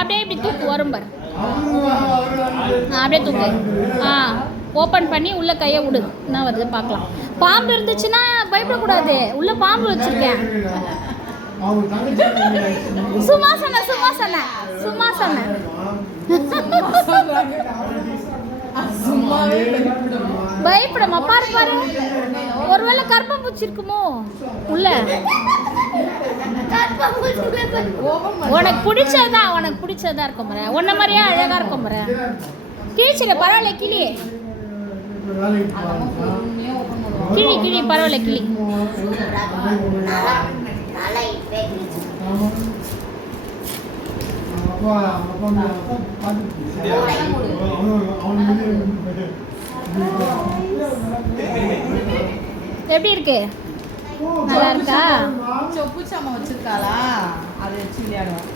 அப்படியே இப்படி தூக்கு வரும் பாரு. அப்படியே தூக்கு. ஓப்பன் பண்ணி உள்ள கையை விடு. என்ன வருது பார்க்கலாம். பாம்பு இருந்துச்சுன்னா பயப்படக்கூடாது. உள்ள பாம்பு வச்சிருக்கேன். சும்மா சொன்ன. பயப்படமா பாரு. ஒருவேளை கர்ப்பம் பூச்சிருக்குமோ உள்ள. உனக்கு பிடிச்சதா இருக்கும் பாரு. உன்ன மாதிரியே அழகா இருக்கும் பாரு. கிழிச்சிட பரவாயில்ல. கிளி பரவாயில்ல. கிளி எப்படி இருக்கு? நல்லா இருக்கா? பூச்சாம வச்சிருக்காளா? அதை வச்சு விளையாடுவோம்.